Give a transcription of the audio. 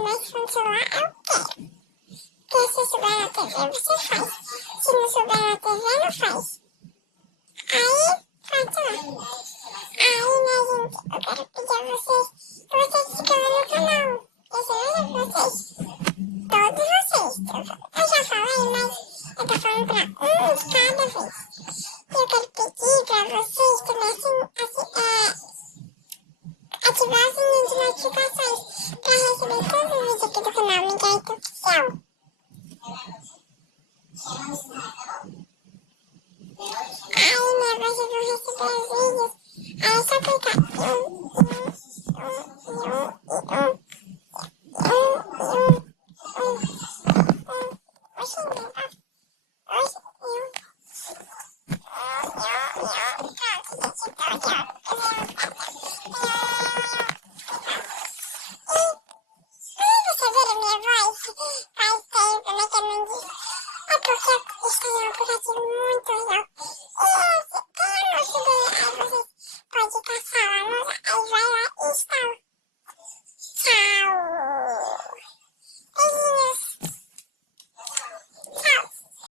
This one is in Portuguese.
mas quando o celular eu quero. Porque se souber na TV, você faz. Se não souber na TV, não faz. Aí, pronto lá. Aí, né, gente, eu quero pedir a vocês que vocês se inscrevam no canal. Eu juro pra vocês. Todos vocês. Eu já falei, mas eu tô falando pra um de cada vez. E eu quero pedir pra vocês também, ativar o sininho de notificações pra receber todos os vídeos aqui do canal Miguelito Oficial. Aí, né, vocês vão receber os vídeos. Aí é só clicar você ver a minha voz faz tempo, né, que eu não disse. É porque eu instalei um aplicativo muito legal.